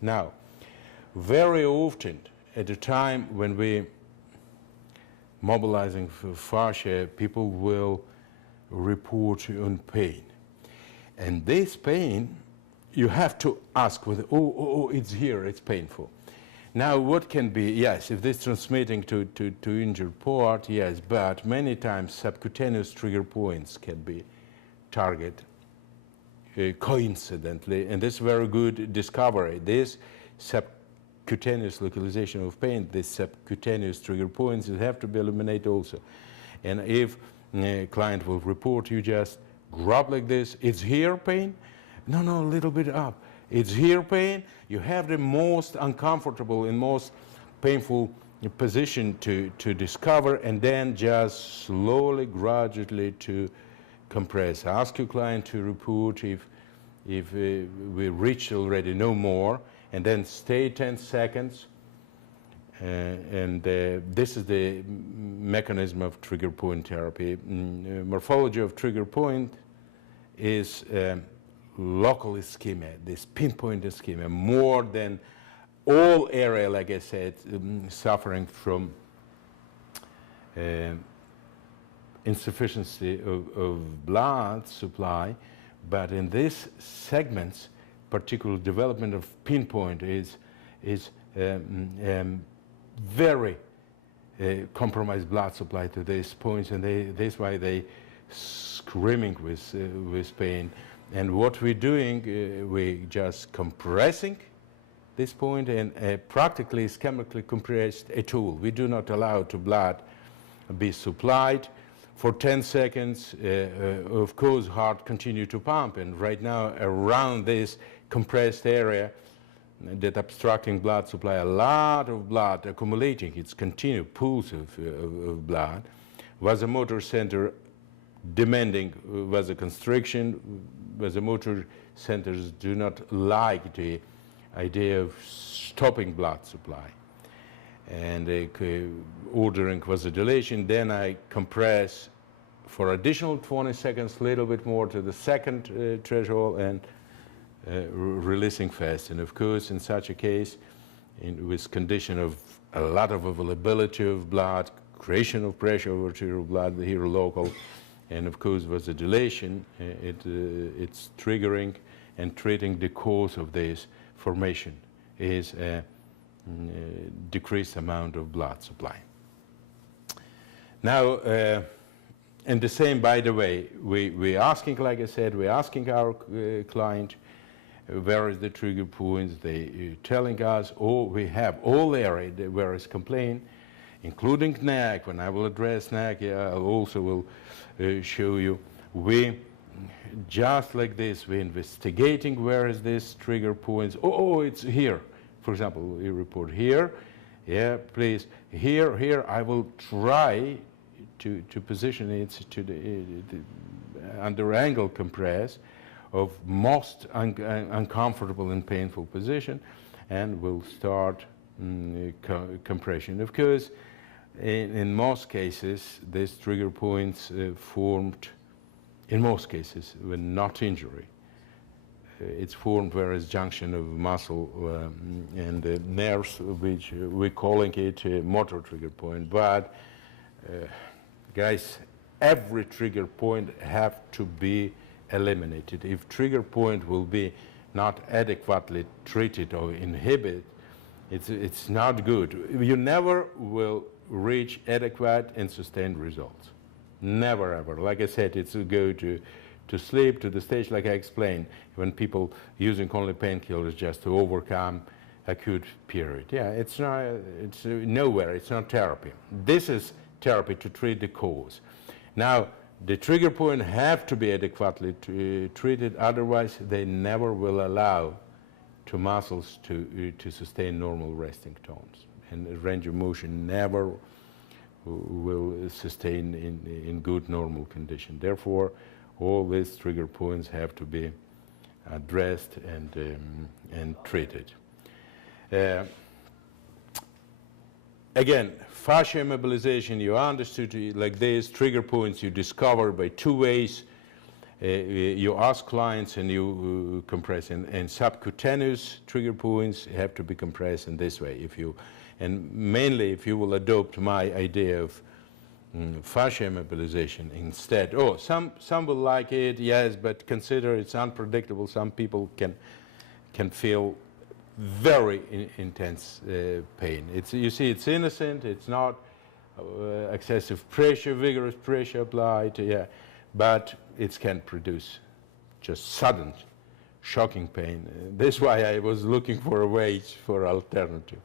Now, very often at a time when we mobilizing for fascia, people will report on pain. And this pain, you have to ask whether, oh, it's here, it's painful. Now, what can be, yes, if this transmitting to injured part, yes, but many times subcutaneous trigger points can be targeted coincidentally, and this is very good discovery. This subcutaneous localization of pain, this subcutaneous trigger points, have to be eliminated also. And if a client will report, you just grab like this, it's here pain? No, a little bit up. It's here pain. You have the most uncomfortable and most painful position to discover, and then just slowly, gradually to compress. Ask your client to report if we reached already no more, and then stay 10 seconds. This is the mechanism of trigger point therapy. Morphology of trigger point is local ischemia, this pinpoint ischemia, more than all area, like I said, suffering from insufficiency of blood supply. But in these segments, particular development of pinpoint is very compromised blood supply to these points, and that's why they screaming with pain. And what we're doing, we just compressing this point, and practically is chemically compressed a tool. We do not allow to blood be supplied for 10 seconds. Of course, heart continue to pump, and right now around this compressed area that obstructing blood supply, a lot of blood accumulating. It's continued pools of blood. Vasomotor center demanding vasoconstriction. Vasomotor centers do not like the idea of stopping blood supply. And ordering vasodilation, then I compress for additional 20 seconds, a little bit more to the second threshold, and releasing fast. And of course, in such a case, with condition of a lot of availability of blood, creation of pressure over arterial blood here local, and of course vasodilation, it's triggering and treating the cause of this formation is a decreased amount of blood supply. Now, and the same, by the way, we're asking, like I said, we're asking our client where is the trigger points. They telling us, oh, we have all area where is complaint, including neck. When I will address neck, I also will show you. We just like this, we're investigating where is this trigger points. Oh, it's here. For example, you report here. Yeah, please. Here. I will try to position it to the under angle compress of most uncomfortable and painful position, and we'll start compression. Of course, in most cases, these trigger points formed, in most cases, when not injury. It's formed whereas junction of muscle and nerves, which we're calling it a motor trigger point. But guys, every trigger point have to be eliminated. If trigger point will be not adequately treated or inhibited, it's not good. You never will reach adequate and sustained results. Never ever. Like I said, it's a go to sleep, to the stage like I explained, when people using only painkillers just to overcome acute period. Yeah, it's nowhere, it's not therapy. This is therapy to treat the cause. Now, the trigger point have to be adequately treated, otherwise they never will allow to muscles to sustain normal resting tones. And range of motion never will sustain in good normal condition. Therefore, all these trigger points have to be addressed and treated. Again, fascia immobilization, you understood like this, trigger points you discover by two ways. you ask clients and you compress, and subcutaneous trigger points have to be compressed in this way. And mainly if you will adopt my idea of fascia immobilization instead. Oh, some will like it, yes, but consider it's unpredictable. Some people can feel very intense pain. You see, it's innocent. It's not excessive pressure, vigorous pressure applied, yeah, but it can produce just sudden, shocking pain. That's why I was looking for a way for alternative.